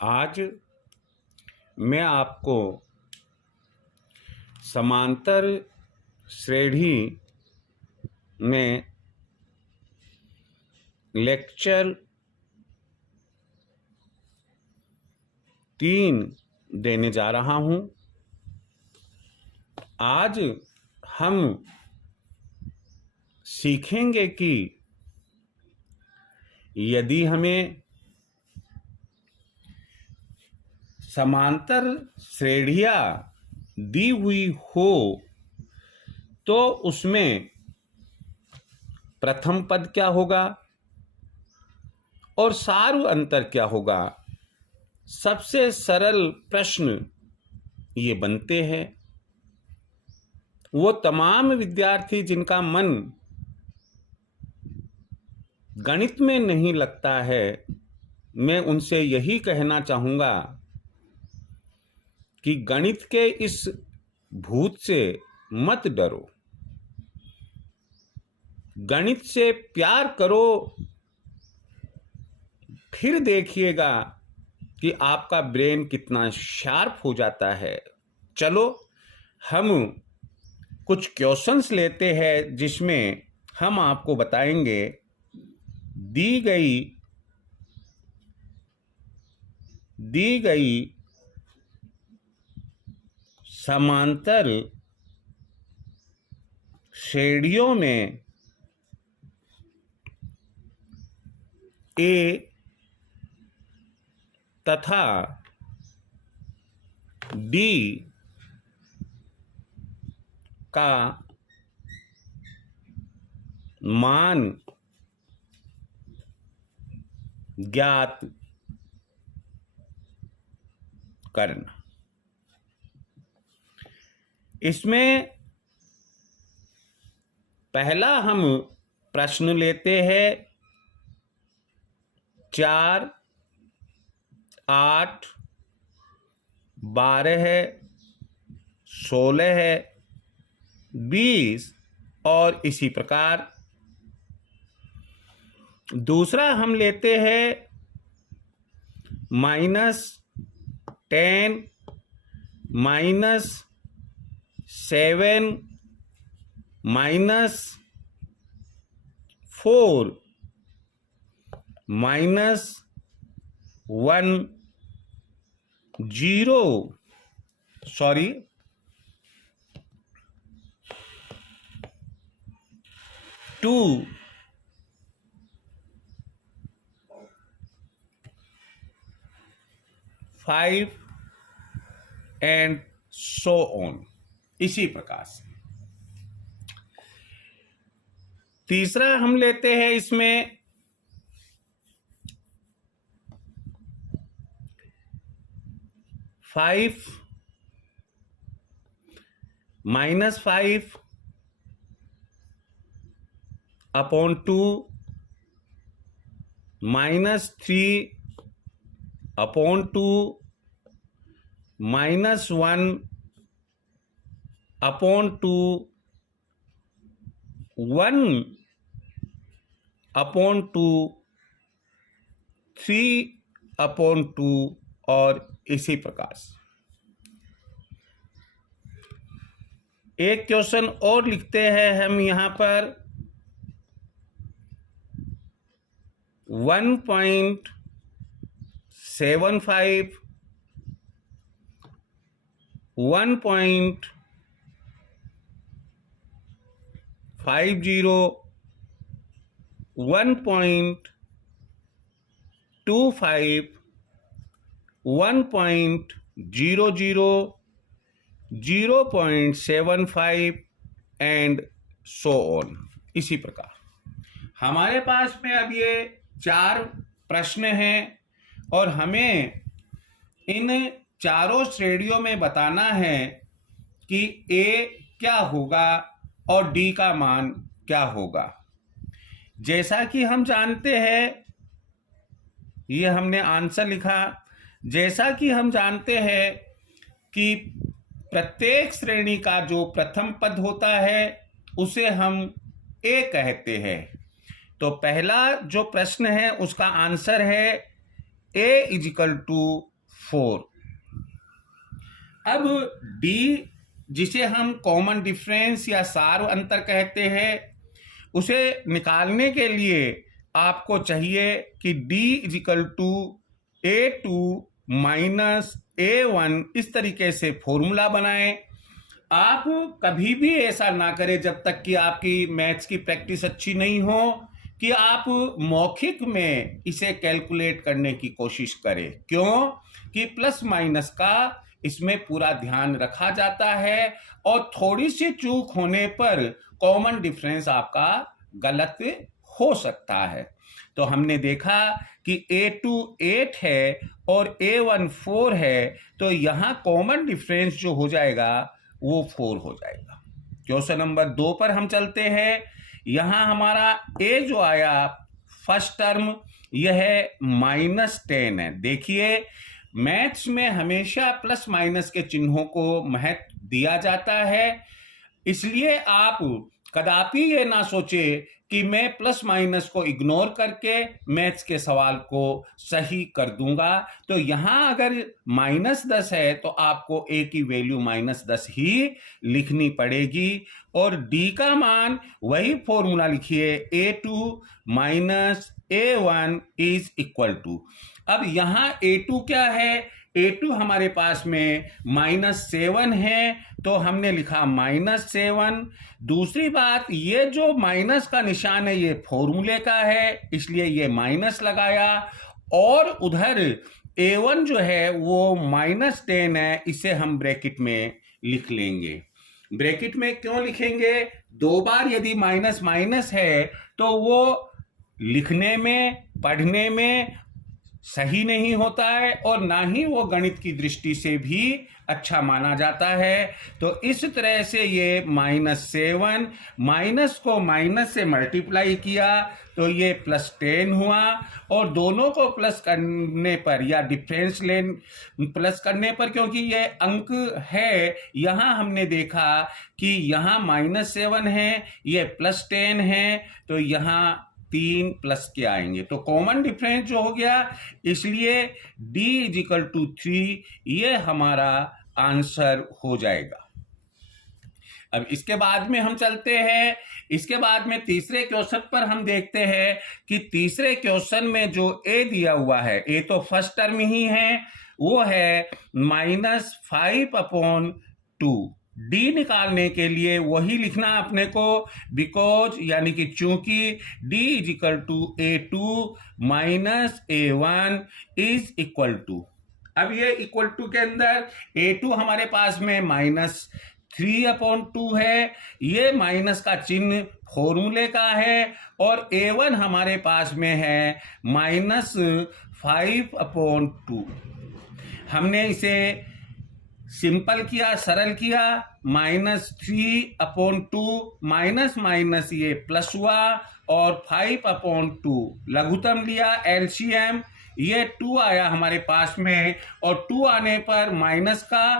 आज मैं आपको समांतर श्रेणी में लेक्चर 3 देने जा रहा हूं। आज हम सीखेंगे कि यदि हमें समांतर श्रेणियां दी हुई हो तो उसमें प्रथम पद क्या होगा और सारू अंतर क्या होगा। सबसे सरल प्रश्न ये बनते हैं। वो तमाम विद्यार्थी जिनका मन गणित में नहीं लगता है, मैं उनसे यही कहना चाहूँगा कि गणित के इस भूत से मत डरो, गणित से प्यार करो, फिर देखिएगा कि आपका ब्रेन कितना शार्प हो जाता है। चलो हम कुछ क्वेश्चंस लेते हैं जिसमें हम आपको बताएंगे दी गई समांतर श्रेणियों में ए तथा डी का मान ज्ञात करना। इसमें पहला हम प्रश्न लेते हैं 4, 8, 12 है, 16 है, 20 और इसी प्रकार। दूसरा हम लेते हैं -10, -7, -4, -1, 0, 2, 5 एंड सो ऑन। इसी प्रकार से तीसरा हम लेते हैं इसमें 5, -5 upon 2, -3 upon 2, -1 upon 2, 1 upon 2, 3 upon 2 और इसी प्रकार से। एक क्वेश्चन और लिखते हैं हम यहाँ पर 1.75, 1.50, 1.25, 1.00, 0.75 एंड सो ऑन। इसी प्रकार हमारे पास में अब ये 4 प्रश्न हैं और हमें इन चारों श्रेणियों में बताना है कि ए क्या होगा और डी का मान क्या होगा। जैसा कि हम जानते हैं, ये हमने आंसर लिखा, जैसा कि हम जानते हैं कि प्रत्येक श्रेणी का जो प्रथम पद होता है उसे हम ए कहते हैं। तो पहला जो प्रश्न है उसका आंसर है a इज इक्वल टू 4। अब d जिसे हम कॉमन डिफरेंस या सार अंतर कहते हैं, उसे निकालने के लिए आपको चाहिए कि d is equal to a2 minus a1, इस तरीके से फॉर्मूला बनाएं। आप कभी भी ऐसा ना करें जब तक कि आपकी मैथ्स की प्रैक्टिस अच्छी नहीं हो कि आप मौखिक में इसे कैलकुलेट करने की कोशिश करें। क्यों कि प्लस माइनस का इसमें पूरा ध्यान रखा जाता है और थोड़ी सी चूक होने पर कॉमन डिफरेंस आपका गलत हो सकता है। तो हमने देखा कि a2 8 है और a1 4 है, तो यहाँ कॉमन डिफरेंस जो हो जाएगा वो 4 हो जाएगा। क्वेश्चन नंबर 2 पर हम चलते हैं। यहाँ हमारा a जो आया फर्स्ट टर्म, यह -10 है। देखिए मैथ्स में हमेशा प्लस माइनस के चिन्हों को महत्व दिया जाता है, इसलिए आप कदापि ये ना सोचे कि मैं प्लस माइनस को इग्नोर करके मैथ्स के सवाल को सही कर दूंगा। तो यहाँ अगर -10 है तो आपको a की वैल्यू -10 ही लिखनी पड़ेगी और d का मान वही फॉर्मूला लिखिए, a2 minus a1 is equal to. अब यहाँ a2 क्या है, a2 हमारे पास में -7 है, तो हमने लिखा -7। दूसरी बात, ये जो माइनस का निशान है ये फॉर्मूले का है, इसलिए ये माइनस लगाया। और उधर a1 जो है वो -10 है, इसे हम ब्रैकेट में लिख लेंगे। ब्रैकेट में क्यों लिखेंगे, दो बार यदि माइनस माइनस है तो वो लिखने में पढ़ने में सही नहीं होता है और ना ही वो गणित की दृष्टि से भी अच्छा माना जाता है। तो इस तरह से ये -7 माइनस को माइनस से मल्टीप्लाई किया तो ये +10 हुआ और दोनों को प्लस करने पर या डिफरेंस प्लस करने पर, क्योंकि ये अंक है, यहाँ हमने देखा कि यहाँ -7 है, ये +10 है, तो यहाँ 3 प्लस के आएंगे, तो कॉमन डिफरेंस जो हो गया, इसलिए d इज इक्वल टू 3 ये हमारा आंसर हो जाएगा। अब इसके बाद में हम चलते हैं, इसके बाद में तीसरे क्वेश्चन पर हम देखते हैं कि तीसरे क्वेश्चन में जो a दिया हुआ है, a तो फर्स्ट टर्म ही है, वो है -5/2। d निकालने के लिए वही लिखना अपने को, बिकॉज यानी कि चूंकि d is equal to a2 minus a1 is equal to. अब ये इक्वल टू के अंदर a2 हमारे पास में -3/2 है, ये माइनस का चिन्ह फॉर्मूले का है, और a1 हमारे पास में है -5/2। हमने इसे सिंपल किया, सरल किया, -3/2 माइनस माइनस ये प्लस हुआ और 5/2 लघुत्तम लिया, एलसीएम, ये 2 आया हमारे पास में, और 2 आने पर माइनस का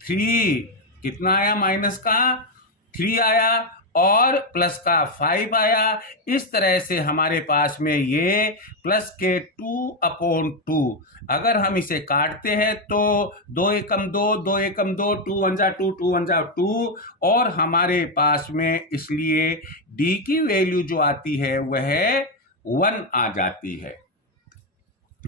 3, कितना आया, माइनस का 3 आया और प्लस का 5 आया। इस तरह से हमारे पास में ये प्लस के 2/2, अगर हम इसे काटते हैं तो 2 एकम 2, 2 एकम 2, 2 1 जा 2, 2 1 जा 2, और हमारे पास में इसलिए d की वैल्यू जो आती है वह 1 आ जाती है।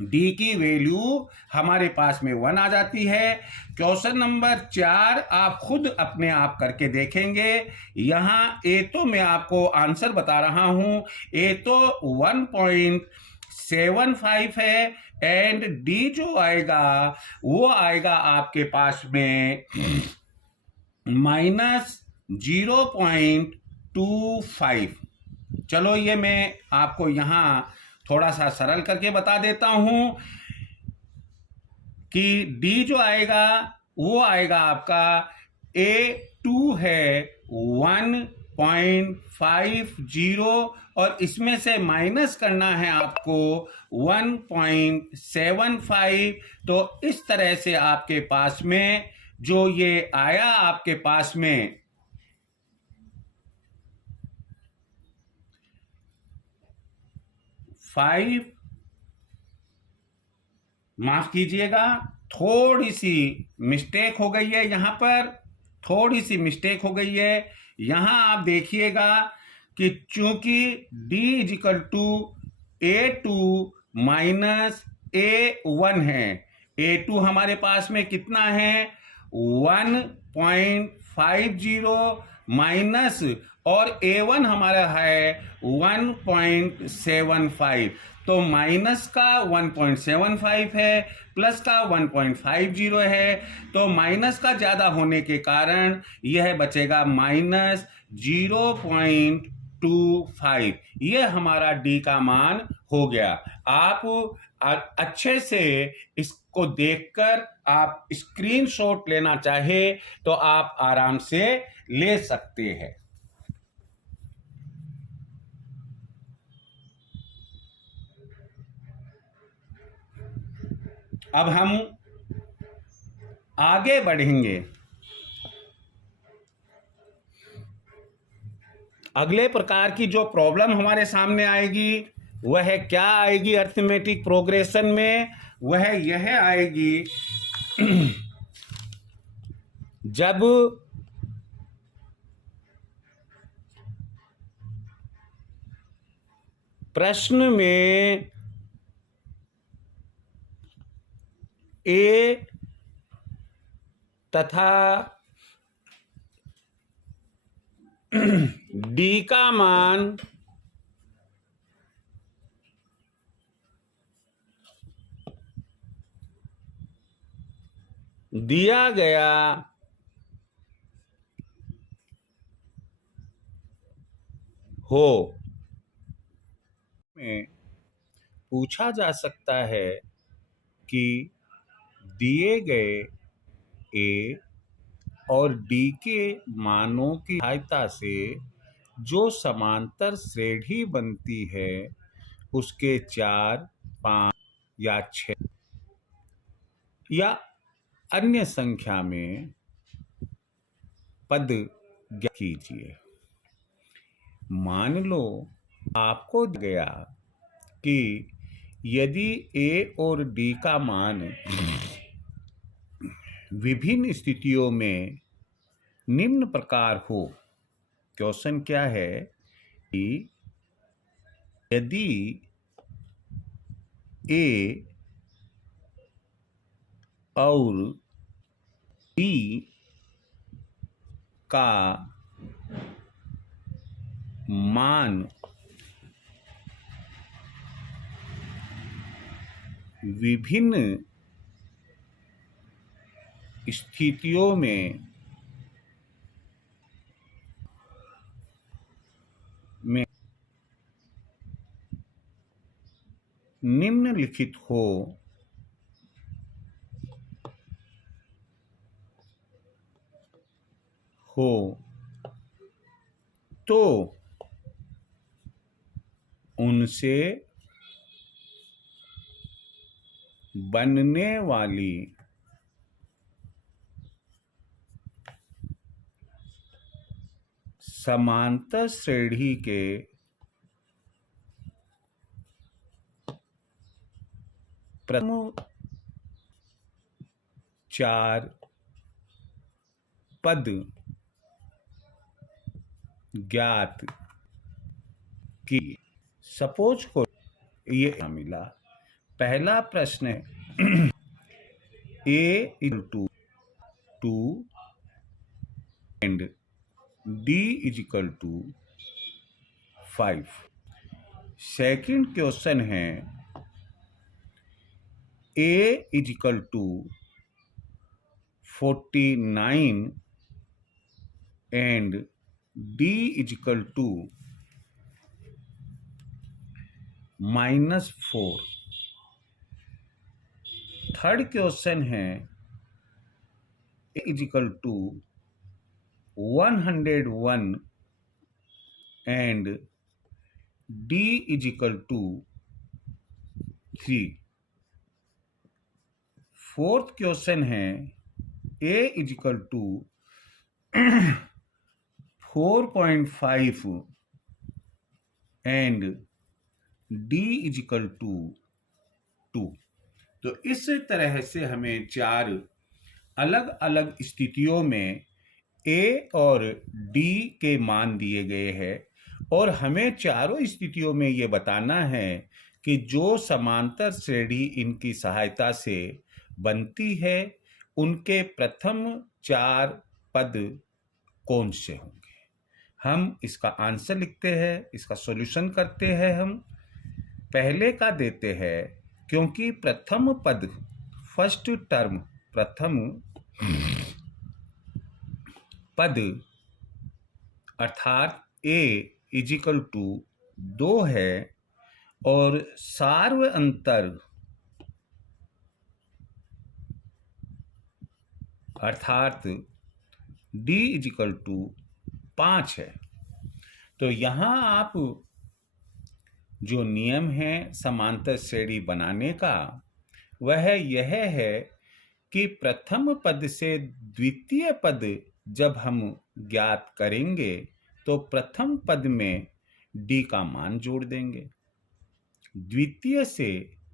d की वैल्यू हमारे पास में 1 आ जाती है। क्वेश्चन नंबर 4 आप खुद अपने आप करके देखेंगे। यहाँ a तो मैं आपको आंसर बता रहा हूं, a तो 1.75 है एंड d जो आएगा वो आएगा आपके पास में -0.25। चलो ये मैं आपको यहाँ थोड़ा सा सरल करके बता देता हूं कि d जो आएगा वो आएगा आपका a2 है 1.50 और इसमें से माइनस करना है आपको 1.75। तो इस तरह से आपके पास में जो ये आया आपके पास में 5 माफ कीजिएगा, थोड़ी सी मिस्टेक हो गई है, यहां पर थोड़ी सी मिस्टेक हो गई है। यहां आप देखिएगा कि चूंकि d is equal to A2 minus A1 है, A2 हमारे पास में कितना है 1.50 माइनस, और A1 हमारा है 1.75, तो माइनस का 1.75 है, प्लस का 1.50 है, तो माइनस का ज्यादा होने के कारण यह बचेगा माइनस 0.25। यह हमारा डी का मान हो गया। आप अच्छे से इसको देखकर आप स्क्रीनशॉट लेना चाहे तो आप आराम से ले सकते हैं। अब हम आगे बढ़ेंगे। अगले प्रकार की जो प्रॉब्लम हमारे सामने आएगी वह क्या आएगी अरिथमेटिक प्रोग्रेशन में, वह यह आएगी जब प्रश्न में ए तथा डी का मान दिया गया हो, में पूछा जा सकता है कि दिए गए ए और डी के मानों की सहायता से जो समांतर श्रेणी बनती है उसके 4, 5 या 6 या अन्य संख्या में पद ज्ञात कीजिए। मान लो आपको दिया गया कि यदि ए और डी का मान विभिन्न स्थितियों में निम्न प्रकार हो। क्वेश्चन क्या है कि यदि ए और डी का मान विभिन्न स्थितियों में निम्नलिखित हो तो उनसे बनने वाली समांतर श्रेणी के प्रथम 4 पद ज्ञात की। सपोज को ये मिला। पहला प्रश्न है a equal to 2 and d is equal to 5। Second question है a is equal to 49 and d is equal to -4। Third question है a is equal to 101 and d is equal to 3। Fourth question है a is equal to 4.5 and d is equal to 2। तो इस तरह से हमें चार अलग अलग स्थितियों में ए और डी के मान दिए गए हैं और हमें चारों स्थितियों में ये बताना है कि जो समांतर श्रेणी इनकी सहायता से बनती है उनके प्रथम चार पद कौन से होंगे। हम इसका आंसर लिखते हैं, इसका सॉल्यूशन करते हैं। हम पहले का देते हैं, क्योंकि प्रथम पद फर्स्ट टर्म प्रथम पद अर्थात ए इजिकल टू 2 है और सार्व अंतर अर्थात डी इजिकल टू 5 है। तो यहाँ आप जो नियम है समांतर श्रेणी बनाने का वह यह है कि प्रथम पद से द्वितीय पद जब हम ज्ञात करेंगे तो प्रथम पद में डी का मान जोड़ देंगे, द्वितीय से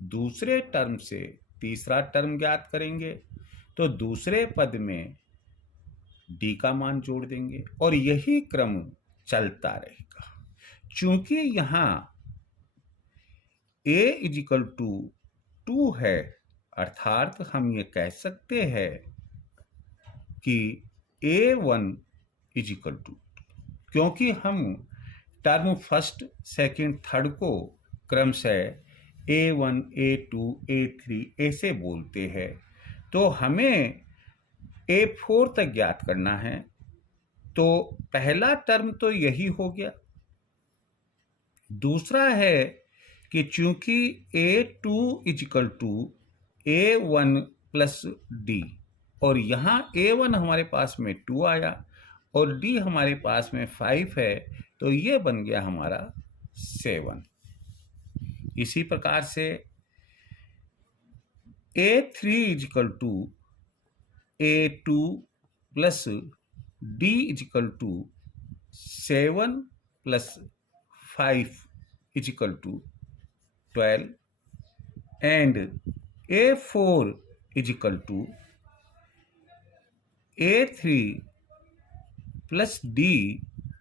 दूसरे टर्म से तीसरा टर्म ज्ञात करेंगे तो दूसरे पद में डी का मान जोड़ देंगे और यही क्रम चलता रहेगा। चूंकि यहाँ a इजिकल टू 2 है अर्थात हम ये कह सकते हैं कि a1 इजिकल टू, क्योंकि हम टर्म फर्स्ट सेकंड थर्ड को क्रमशः a1 a2 a3 ऐसे बोलते हैं, तो हमें a4 तक ज्ञात करना है। तो पहला टर्म तो यही हो गया। दूसरा है कि चूंकि a2 is equal to a1 plus D और यहाँ a1 हमारे पास में 2 आया और d हमारे पास में 5 है, तो ये बन गया हमारा 7। इसी प्रकार से a3 is equal to a2 plus d is equal to 7 plus 5 is equal to 12 and a4 is equal to a3 plus d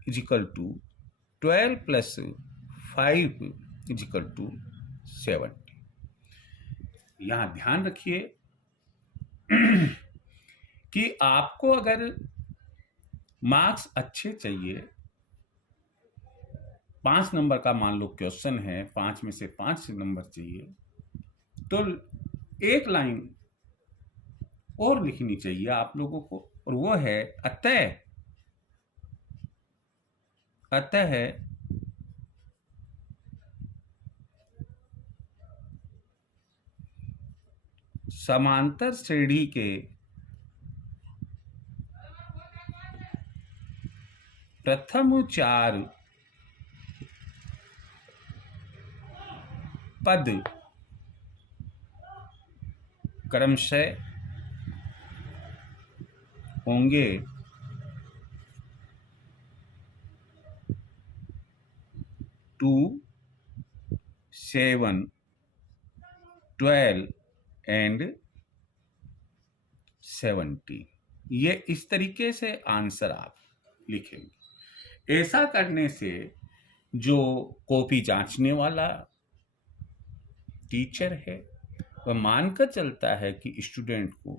is equal to 12 plus 5 is equal to 70। यहाँ ध्यान रखिए कि आपको अगर मार्क्स अच्छे चाहिए, 5 नंबर का मान लो क्वेश्चन है, 5 में से 5 नंबर चाहिए, तो एक लाइन और लिखनी चाहिए आप लोगों को और वो है अतः समांतर श्रेणी के प्रथम 4 पद क्रमशः होंगे 2, 7, 12 एंड 70। ये इस तरीके से आंसर आप लिखेंगे। ऐसा करने से जो कॉपी जांचने वाला टीचर है वह मानकर चलता है कि स्टूडेंट को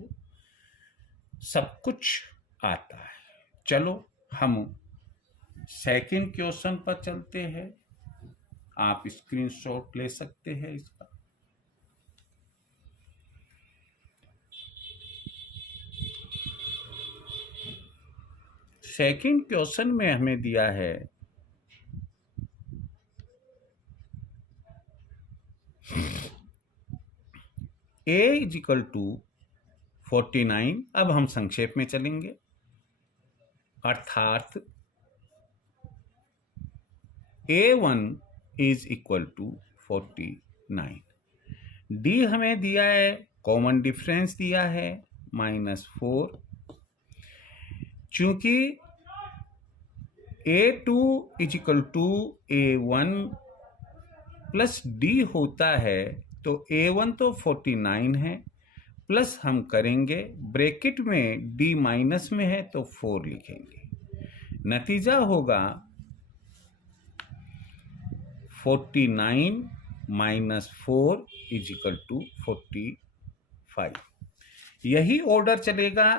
सब कुछ आता है। चलो हम सेकंड क्वेश्चन पर चलते हैं। आप स्क्रीनशॉट ले सकते हैं इसका। सेकंड क्वेश्चन में हमें दिया है a इजिकल टू 49। अब हम संक्षेप में चलेंगे, अर्थात a1 is equal to 49। d हमें दिया है, कॉमन डिफरेंस दिया है -4। चूंकि a2 is equal to a1 plus d होता है तो A1 तो 49 है, प्लस हम करेंगे ब्रैकेट में D माइनस में है तो 4 लिखेंगे। नतीजा होगा 49 माइनस 4 इज इक्वल टू 45। यही ऑर्डर चलेगा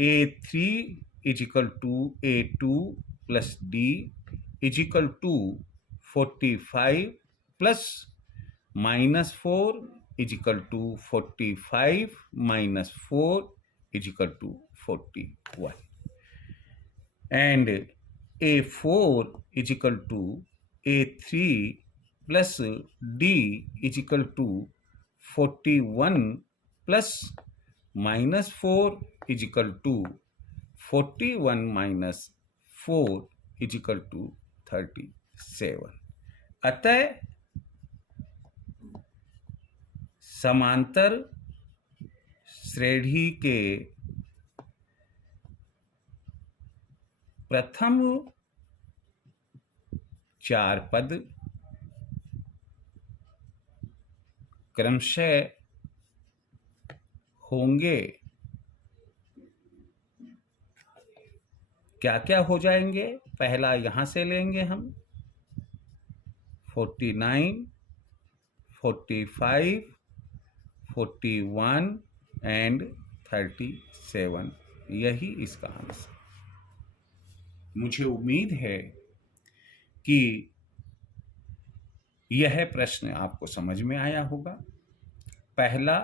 A3 is equal to A2 plus D is equal to 45 plus -4 is equal to 45 minus 4 is equal to 41 and A4 is equal to A3 plus D is equal to 41 plus -4 is equal to 41 minus 4 is equal to 37। अतः समांतर श्रेणी के प्रथम 4 पद क्रमशः होंगे, क्या क्या हो जाएंगे? पहला यहां से लेंगे हम 49, 45, 41 एंड 37, यही इसका आंसर। मुझे उम्मीद है कि यह प्रश्न आपको समझ में आया होगा। पहला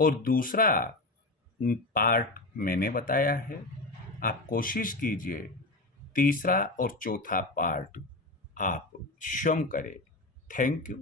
और दूसरा पार्ट मैंने बताया है, आप कोशिश कीजिए तीसरा और चौथा पार्ट आप स्वयं करें। Thank you.